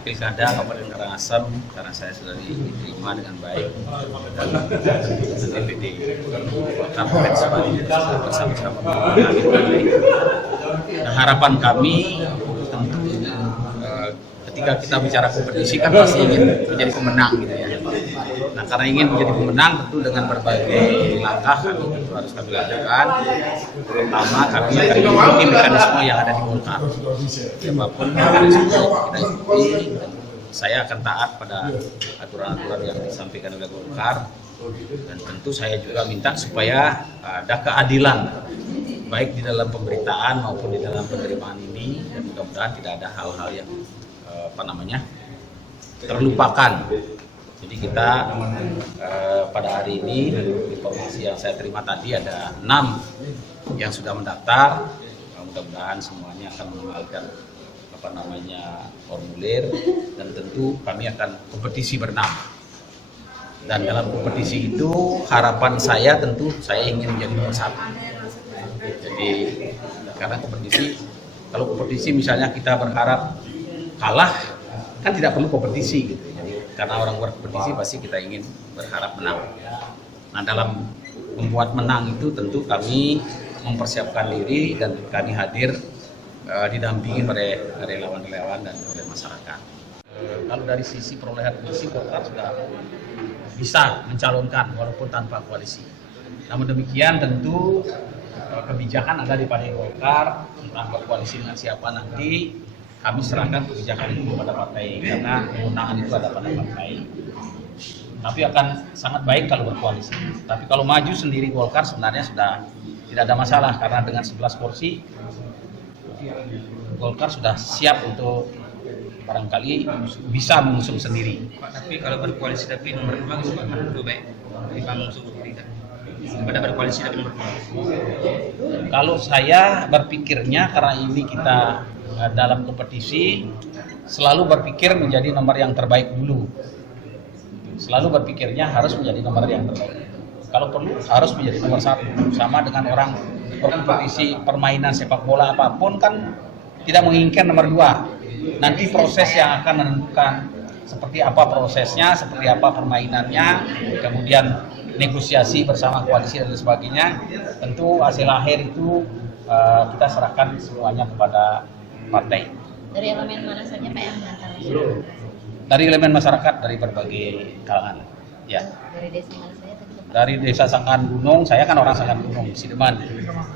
Pilkada Kabupaten Karangasem karena saya sudah diterima dengan baik dan DPD Golkar bersama-sama Nah, harapan kami tentu ketika kita bicara kompetisi kan pasti ingin menjadi pemenang gitu ya. Nah, karena ingin menjadi pemenang tentu dengan berbagai langkah kami tentu harus kami lakukan. Pertama, kami akan mengikuti mekanisme yang ada di Golkar. Siapapun mekanisme yang kita ikuti, saya akan taat pada aturan-aturan yang disampaikan oleh Golkar. Dan tentu saya juga minta supaya ada keadilan baik di dalam pemberitaan maupun di dalam penerimaan ini, dan mudah-mudahan tidak ada hal-hal yang terlupakan. Jadi kita pada hari ini informasi yang saya terima tadi ada 6 yang sudah mendaftar. Mudah-mudahan semuanya akan mengembalikan formulir, dan tentu kami akan kompetisi berenang. Dan dalam kompetisi itu harapan saya tentu saya ingin menjadi nomor 1. Jadi karena kalau kompetisi misalnya kita berharap kalah kan tidak perlu kompetisi gitu. Jadi karena orang berkompetisi pasti kita ingin berharap menang. Nah, dalam membuat menang itu tentu kami mempersiapkan diri dan kami hadir didampingi oleh relawan-relawan dan oleh masyarakat. Kalau dari sisi perolehan kursi, Golkar sudah bisa mencalonkan walaupun tanpa koalisi. Namun demikian tentu kebijakan ada di Partai Golkar, entah berkoalisi dengan siapa nanti, kami serahkan kebijakan itu kepada partai karena kewenangan itu ada pada partai. Tapi akan sangat baik kalau berkoalisi. Tapi kalau maju sendiri Golkar sebenarnya sudah tidak ada masalah karena dengan 11 kursi Golkar sudah siap untuk barangkali bisa mengusung sendiri. Pak, tapi kalau berkoalisi tapi nomor 2 itu lebih baik dibanding mengusung sendiri kan? Daripada berkoalisi tapi nomor 2. Kalau saya berpikirnya karena ini kita dalam kompetisi selalu berpikir menjadi nomor yang terbaik dulu. Selalu berpikirnya harus menjadi nomor yang terbaik. Kalau perlu harus menjadi nomor 1. Sama dengan orang berkompetisi permainan sepak bola apapun kan tidak menginginkan nomor 2. Nanti proses yang akan menentukan seperti apa prosesnya, seperti apa permainannya, kemudian negosiasi bersama koalisi dan sebagainya. Tentu hasil akhir itu kita serahkan semuanya kepada partai. Dari elemen mana saja Pak yang mengantar? Dari elemen masyarakat dari berbagai kalangan. Ya. Dari desa mana saja? Dari desa Sangkan Gunung, saya kan orang Sangkan Gunung, Sideman.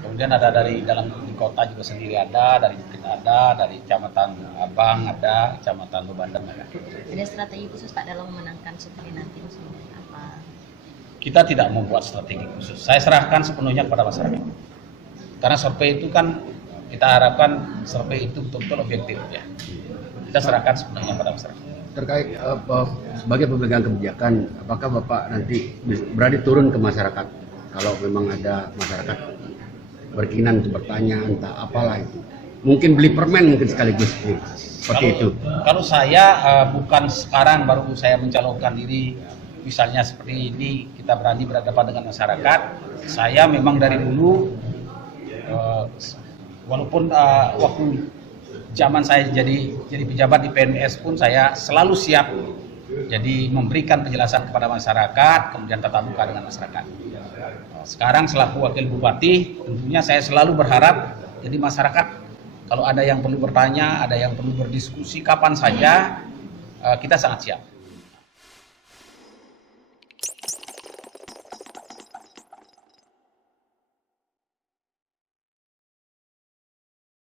Kemudian ada dari dalam di kota juga sendiri ada, dari Bukit ada, dari Kecamatan Abang ada, Kecamatan Bebandem ada. Ada strategi khusus Pak dalam memenangkan survei nanti maksudnya apa? Kita tidak membuat strategi khusus. Saya serahkan sepenuhnya kepada masyarakat. Karena survei itu kan kita harapkan survei itu betul-betul objektif ya. Kita serahkan sepenuhnya pada masyarakat. Terkait sebagai pemegang kebijakan, apakah Bapak nanti berani turun ke masyarakat kalau memang ada masyarakat berkeinginan untuk bertanya entah apalah itu, mungkin beli permen mungkin sekaligus seperti itu. Kalau saya bukan sekarang baru saya mencalonkan diri misalnya seperti ini kita berani berhadapan dengan masyarakat. Saya memang dari dulu walaupun waktu zaman saya jadi pejabat di PNS pun saya selalu siap jadi memberikan penjelasan kepada masyarakat, kemudian tatap muka dengan masyarakat. Sekarang selaku wakil bupati tentunya saya selalu berharap jadi masyarakat kalau ada yang perlu bertanya, ada yang perlu berdiskusi kapan saja kita sangat siap.